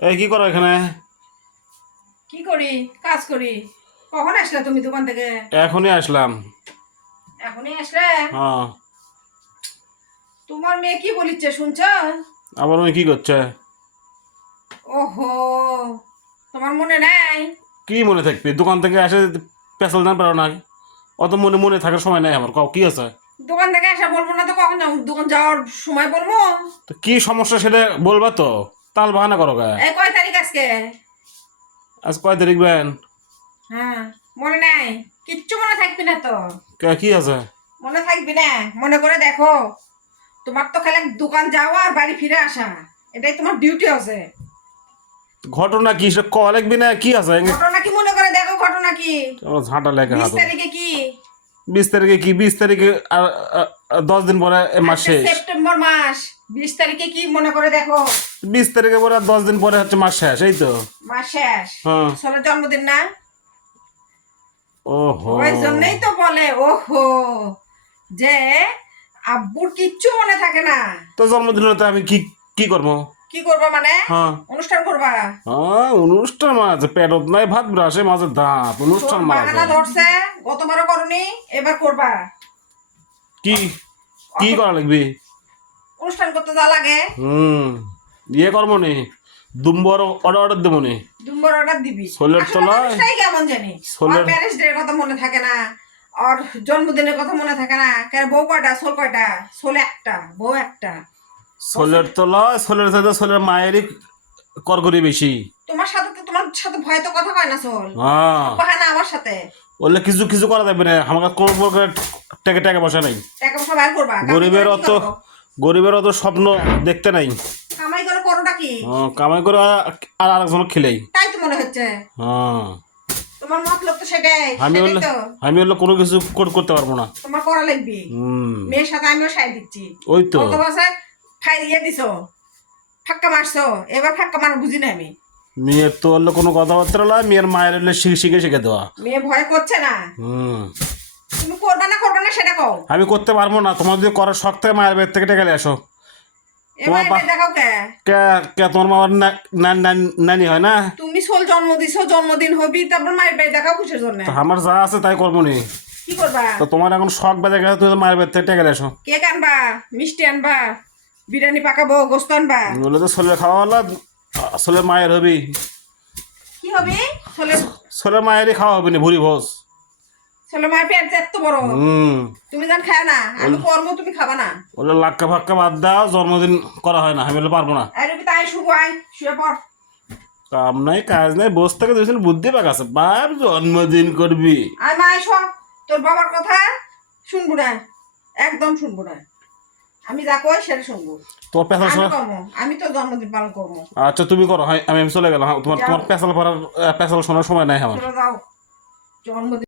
এই কি করো এখানে? কি করি? কাজ করি। কখন আসলে তুমি দোকান থেকে? এখনই আসলাম। এখনই আসলে? হ্যাঁ। তোমার মেয়ে কি বলিচ্ছে শুনছ? আবার ওই কি করছে? ওহো তোমার মনে নাই? কি মনে থাকবে? দোকান থেকে এসে পেছাল দান পারো না অত মনে মনে থাকার সময় নাই আমার। কি আছে? দোকান থেকে আসা বলব না তো কখন দোকান যাওয়ার সময় বলব। তো কি সমস্যা সেটা বলবা তো। তাল বাহানা করো গা। এই কয় তারিখ আজকে? আজ কয় তারিখ বেন? হ্যাঁ মনে নাই। কিচ্ছু মনে থাকবি না তো। কে- কি আছে? মনে থাকবি না। মনে করে দেখো তোমার তো খালি দোকান যাওয়া আর বাড়ি ফিরে আসা। এটাই তোমার ডিউটি আছে। ঘটনা কি? সে কওয়া লাগবি না? কি আছে? ঘটনা কি মনে করে দেখো ঘটনা কি? আমার ঝাঁটা বিশ হাত। তারিখে কি? বিশ তারিখে কি? বিশ তারিখে আর আর- আর দশ দিন পরে মাস শেষ। সেপ্টেম্বর মাস। বিশ তারিখে কি মনে করে দেখো? বিশ তারিখে পরে দশ দিন পরে হচ্ছে মাস শেষ এই তো। মাস শেষ। হ্যাঁ। ষোলো জন্মদিন না? ওহো। ওই জন্যই তো বলে ওহো। যে আব্বুর কিচ্ছু মনে থাকে না। তো জন্মদিনতে আমি কি কি করব? কি করবা মানে? হ্যাঁ। অনুষ্ঠান করবা? হ্যাঁ অনুষ্ঠান মাঝে পেটত নাই ভাত ব্রাসে মাঝে দাঁত অনুষ্ঠান মাঝে। ধরছে গতবারও করনি এবার করবা। কি কি করা লাগবে? অনুষ্ঠান করতে যা লাগে। হুম ইয়ে করব নি দুম্বর অর্ডার অর্ডার দেবো নি। দুম্বর অর্ডার দিবি। আসলে তলায়? কেমন জানি? ষোলোর- ম্যারেজ ডের কথা মনে থাকে না আর জন্মদিনের কথা মনে থাকে না। কেন বউ কয়টা? সোল কয়টা? সোল একটা বউ একটা। সোলের সোলের সাথে সোলের মায়েরই করকরি বেশি। তোমার সাথে তো তোমার সাথে ভয় তো কথা কয় না সোল হ্যাঁ। না আমার সাথে। বললে কিছু কিছু করা যাবে না। আমার কাছে কোনো টাকা টাকা পয়সা নাই। টাকা পয়সা বাইর করবা। গরিবের অত? গরিবের অত স্বপ্ন দেখতে নাই। কামাই করে করোটা কি? হ্যাঁ, কামাই করে আর আরেকজন খেলেই। তাই তো মনে হচ্ছে। হ্যাঁ। তোমার মতলব তো সেটাই আমি বললে আমি বললে কোনো কিছু করতে পারব না। তোমার করা লাগবে। হুম। মেয়ের সাথে আমিও সাই দিচ্ছি। ওই তো। গত বছর ফাই দিয়ে দিছো। ফাক্কা মারছো। এবার ফাক্কা মার বুঝি না আমি। মেয়ের তো হলে কোনো কথাবার্তা না মেয়ের মায়ের হলে শিখে শিখে শিখে দেওয়া। মেয়ে ভয় করছে না। হুম। তুমি করবে না করবে না সেটা কও। আমি করতে পারব না তোমার যদি করার শখ থাকে মায়ের বের থেকে টেকে আসো এবার বাবা। এটা দেখাও কে? কে কে তোমার মামার নানি হয় না? তুমি সোল জন্ম দিছো জন্মদিন হবি তারপর মায়ের বাড়ি দেখাও কিসের জন্য? তো আমার যা আছে তাই করব নি। কি করবা? তো তোমার এখন শখ বেজে গেছে তুমি মায়ের বের থেকে টেকে আসো কেক আনবা মিষ্টি আনবা বিরিয়ানি পাকাবো গোস্ত আনবা। বলে তো ছোলের খাওয়া হলো ছোলের মায়ের হবি। কি হবে? ছোলে ছোলের মায়েরই খাওয়া হবে না ভুরি ভোজ। ছোলে মায়ের পেট এত বড়। হুম। তুমি জান খায় না আমি করব তুমি খাবা না। বলে লাক্কা ফাক্কা বাদ দাও জন্মদিন করা হয় না আমি বলে পারব না। আর তাই আয় শুয়ে পড়। কাম নাই কাজ নাই বসে থেকে দুজন বুদ্ধি পাক আছে বাপ জন্মদিন করবি। আয় মা এসো তোর বাবার কথা শুনব না একদম শুনব না। আমি যা কই সেটা শুনব। তোমার পেশাল আমি শোনা আমি তো জন্মদিন পালন করব। আচ্ছা তুমি করো আমি আমি চলে গেলাম। হ্যাঁ, তোমার তোমার পেশাল পড়ার পেশাল শোনার সময় নাই আমার। যাও। জন্মদিন